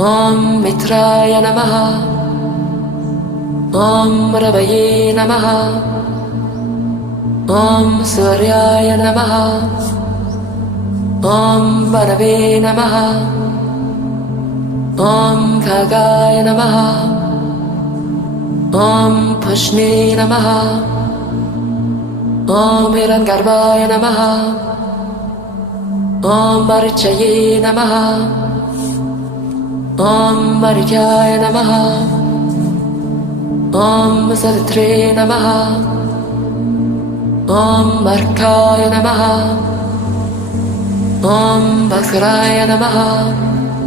ॐ मित्राय नमः। ॐ रवये नमः। ॐ सूर्याय नमः। ॐ वरवे नमः। ॐ खगाय नमः। ॐ पुष्णे नमः। ॐ हिरण्यगर्भाय नमः। ॐ मरीचये नमः। ॐ मरीचाय नमः। ॐ सवित्रे नमः। ॐ अर्काय नमः। ॐ भास्कराय नमः।